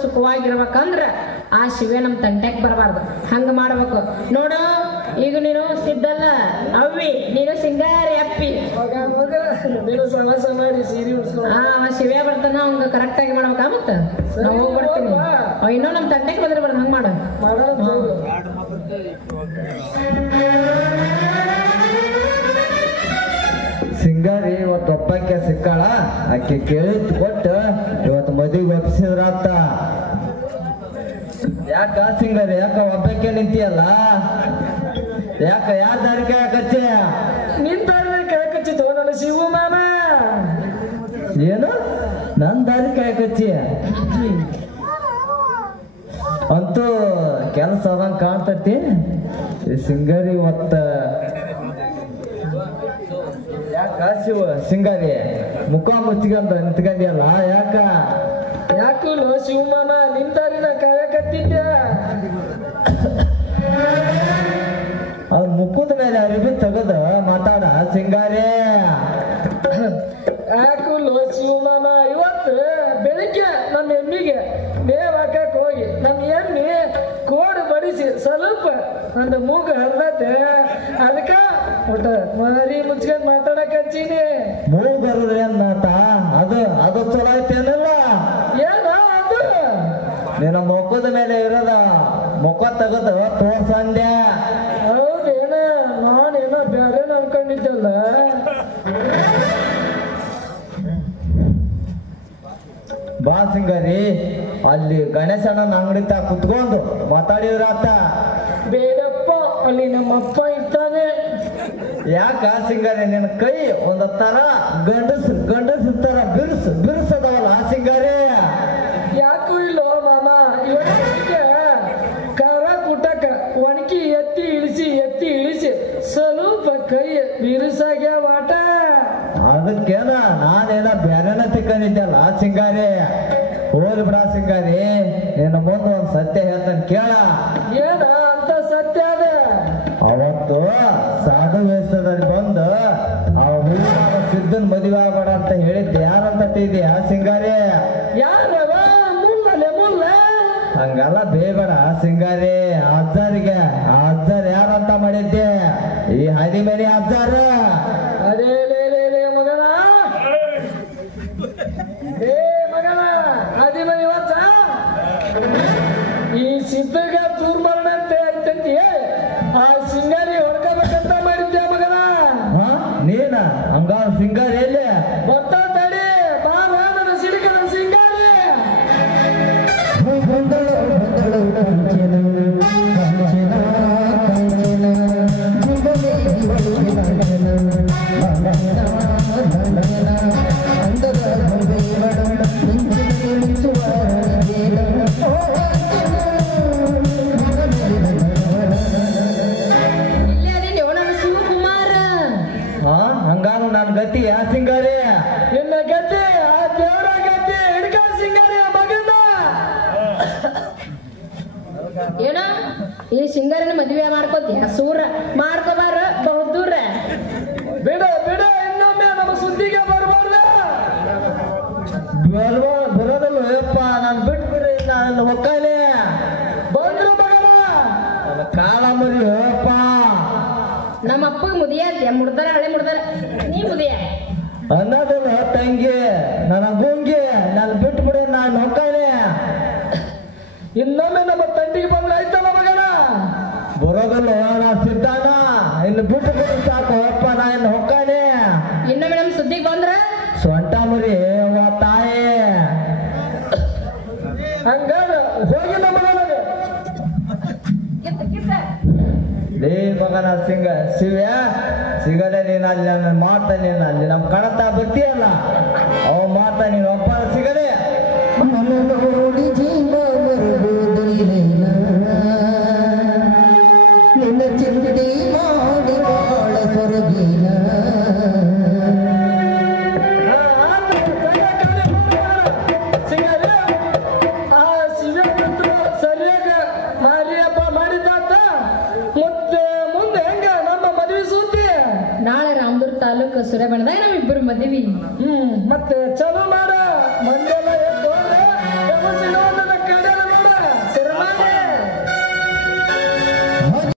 ಸುಖವಾಗಿರ್ಬೇಕಂದ್ರ ಆ ಶಿವೆ ನಮ್ ತಂಟೆಕ್ ಬರಬಾರ್ದು, ಹಂಗ ಮಾಡ್ಬೇಕು ನೋಡು. ಈಗ ನೀನು ಸಿದ್ದಲ್ಲ ಅವ್ವಿ, ನೀನು ಸಿಂಗಾರಿ ಅಪ್ಪಿ. ಶಿವೆ ಬರ್ತಾನ, ಅವಂಗ ಕರೆಕ್ಟ್ ಆಗಿ ಮಾಡ್ಬೇಕ. ಮತ್ತ ನಾವು ಹೋಗ್ಬರ್ತೀನಿ, ಇನ್ನೂ ನಮ್ ತಂಟೆಕ್ ಬಂದಿರ್ಬಾರ್ದು, ಹಂಗ ಮಾಡ. ಸಿಂಗಾರಿ ಇವತ್ತು ಒಪ್ಪಕ್ಕೆ ಸಿಕ್ಕಾಳ, ಆಕೆ ಕೇಳಿದ್ ಕೊಟ್ಟು ಇವತ್ತು ಮದುವೆ ಒಪ್ಪಿಸಿದ್ರಾತ. ಯಾಕ ಸಿಂಗಾರಿ, ಯಾಕ ಒಬ್ಬಕ್ಕೆ ನಿಂತಿಯಲ್ಲ? ಯಾಕ ಯಾರ ದಾರಿ ಕಾಯಕಚ್ಚೆ? ನಿನ್ ದಾರಿ ಕಾಯಕಚ್ಚಿತ್ತು ನನ್ನ ಶಿವು ಮಾಮ. ಏನು ನನ್ ದಾರಿ ಕಾಯಕಚ್ಚಿ? ಅಂತೂ ಕೆಲಸ ಅದಂಗ ಕಾಣ್ತತಿ. ಸಿಂಗಾರಿ ಇವತ್ತ ಯಾಕ ಶಿವ ಸಿಂಗಾರಿ ಮುಖ ಮುಚ್ಚಿಗಂತ ನಿಂತ್ಕೊಂಡಿಯಲ್ಲ? ಯಾಕ ಯಾಕೂ ಶಿವ ಮಾಮ ನಿನ್ ದಾರಿನ ಕಾಯಕತ್ತಿದ್ದ. ಅವ್ರ ಮುಖದ ಮೇಲೆ ಅರಿವಿ ತೆಗದ ಮಾತಾಡ ಸಿಂಗಾರಿ. ಯಾಕೂ ಶಿವ ಮಾಮ ಇವತ್ತು ಬೆಳಿಗ್ಗೆ ನಮ್ಮ ಎಮ್ಮಿಗೆ ಮೇವ್ ಹಾಕಕ್ ಹೋಗಿ ನಮ್ಮ ಎಮ್ಮಿ ಕೋಡ್ ಬಡಿಸಿ ಸ್ವಲ್ಪ ನನ್ನ ಮೂಗು ಹರಿದತ್ತೆ. ಅದಕ್ಕ ಒಟ್ಟ ಮರಿ ಮುಚ್ಕೊಂಡ್ ಮಾತಾಡಕ್ ಹಚ್ಚೀನಿ. ಮೂಗು ಬರೋದ್ರಿ ಅನ್ನತ ಅದು ಚಲೋ ಐತೇನಲ್ಲ? ಏನ ಅದು ನಿನ್ನ ಮುಖದ ಮೇಲೆ ಇರೋದ ಮುಖ ತೆಗದ ತೋರ್ಸಂದೆ. ಹೌದೇನ? ನಾನೇನೋ ಬೇರೆ ಅನ್ಕೊಂಡಿದ್ದಲ್ಲ. ಬಾ ಸಿಂಗಾರಿ, ಅಲ್ಲಿ ಗಣೇಶಣ್ಣನ ಅಂಗಡಿ ತಾ ಕುತ್ಕೊಂಡು ಮಾತಾಡಿದ್ರಾತ. ಬೇಡಪ್ಪ, ಅಲ್ಲಿ ನಮ್ಮಪ್ಪ ಇರ್ತಾನೆ. ಯಾಕ ಸಿಂಗಾರಿ ನಿನ್ನ ಕೈ ಒಂದ ತರ ಗಂಡಸ್ ತರ ಬಿರುಸದವಲ್ಲ ಸಿಂಗಾರಿ? ಯಾಕೂ ಇಲ್ಲೋ ಮಾಮ, ಇವತ್ತಿಗೆ ಖಾರ ಕುಟಕ ಒಣಕಿ ಎತ್ತಿ ಇಳಿಸಿ ಸ್ವಲ್ಪ ಕೈ ಬಿರುಸಾಗ್ಯಾವಾಟ. ಅದಕ್ಕೇನ ನಾನೇನ ಬ್ಯಾರೇನ ತಿಕ್ಕನಿದ್ದಲ್ಲ ಸಿಂಗಾರಿ. ಹೋಲ್ ಬಿಡ ಸಿಂಗಾರಿ, ನಿನ್ನ ಮುಂದೆ ಒಂದ್ ಸತ್ಯ ಹೇಳ್ತಾನೆ ಕೇಳ. ಏನ ಅಂತ ಸತ್ಯ ಅದ? ಅವತ್ತು ಸಾಧು ವೇಷದಲ್ಲಿ ಬಂದು ಆ ಹೂವಿನ ಸಿದ್ದನ್ ಮದುವೆ ಆಗ್ಬೇಡ ಅಂತ ಹೇಳಿದ್ದೆ ಯಾರಂತ ತಿದ್ಯಾ ಸಿಂಗಾರಿ? ಯಾರವ? ಮುಲ್ಲ ಹಂಗಲ್ಲ ಬೇಬೇಡ ಸಿಂಗಾರಿ. ಅಜ್ಜಾರಿಗೆ ಆ ಅಜ್ಜಾರ್ ಯಾರಂತ ಮಾಡಿದ್ದೆ? ಈ ಹದಿಮನಿ ಅಜ್ಜಾರ. ಅದೇ ಮಗನ, ಮಗನ ಹದಿಮನಿ ವರ್ಷ ಈ ಸಿದ್ಧಗ ದುರ್ಮರಣ ಅಂತ ಐತಂತಿ ಆ ಸಿಂಗಾರಿ ಹೊಡ್ಕೋಬೇಕಂತ ಮಾಡಿದ್ದೆ ಮಗನ. ನೀನ ಹಂಗಾರ ಸಿಂಗಾರಿ ಎಲ್ಲಿ ಗೊತ್ತಾಡಿ ಬಾರ ನನ್ನ ಸಿಡಿಕನ ಸಿಂಗಾರಿ. ಹಂಗಾನು ನನ್ ಗತಿ ಯಾ ಸಿಂಗಾರಿ? ನಿನ್ನ ಗತಿ ಆ ದೇವರ ಗತಿ ಹಿಡ್ಕ ಸಿಂಗಾರಿ ಮಗನ. ಏನ ಈ ಸಿಂಗಾರಿನ ಮದುವೆ ಮಾಡ್ಕೋತೀಯ? ಸೂರ ಮಾಡ್ಕೋಬಾರ ಬಹುದೂರ. ಬಿಡ ಇನ್ನೊಮ್ಮೆ ನಮ್ಮ ಸುದ್ದಿಗೆ ಬರ್ಬಾರ್ದ. ಬರೋದಲ್ಲ ಯಪ್ಪ, ನಾನು ಬಿಟ್ಬಿಡ್ರಿ, ನಾನು ಹೊಕ್ಕಾನೆ. ಬಂದ್ರು ಮಗನ ಕಾಲ ಮರಿ ಯಪ್ಪ. ನಮ್ಮ ಅಪ್ಪಗೆ ಮುದಿಯ ಮುಡ್ದಾರ, ಹಳೆ ಮುಡ್ದಾರ, ನೀ ಮುದಿಯ ಅನ್ನೋದಲ್ಲ ತಂಗಿ, ನನ್ನ ಗುಂಗಿ, ನಾನು ಬಿಟ್ಬಿಡಿ, ನಾನು ಹೊಕ್ಕಾನೆ. ಇನ್ನೊಮ್ಮೆ ನಮ್ಮ ತಂಡಿಗೆ ಬಂದ್ರೆ ಆಯ್ತಲ್ಲ ಮಗನ. ಬರೋದಲ್ಲ ನಾ ಸಿದ್ಧಾನ, ಇನ್ನು ಬಿಟ್ಟು ಸಾಕು ಯಪ್ಪ, ನಾ ಇನ್ನು ಹೊಕ್ಕಾನೆ. ಇನ್ನೊಮ್ಮೆ ನಮ್ ಸುದ್ದಿಗೆ ಬಂದ್ರ ಸೊಂಟ ಮರಿ ತಾಯಿ. ಮಗನ ಶಿವ್ಯ ಸಿಗದೆ ನೀನು ಅಲ್ಲಿ ನನ್ನ ಮಾತ ನೀನು ಅಲ್ಲಿ ನಮ್ಮ ಕಣತ ಬರ್ತೀಯಲ್ಲ ಅವ ಮಾತ ನೀನು ಒಬ್ಬ ಸಿಗದೆ ನೋಡಿ ಜೀವ ಮರುಗುವುದಿಲ್ಲ ನಿನ್ನ ಚಿಂತೆ ಮಾಡಿ ಬಾಳ ಸೊರಗಿನ ನಾಳೆ ರಾಮದುರ್ಗ ತಾಲೂಕು ಸುರೇಬಣ್ಣದಾಗ ನಮ್ಮಿಬ್ಬರು ಮದ್ವಿ ಮತ್ತೆ ಚಲೋ ಮಾಡ ಮಂಡ್ಯ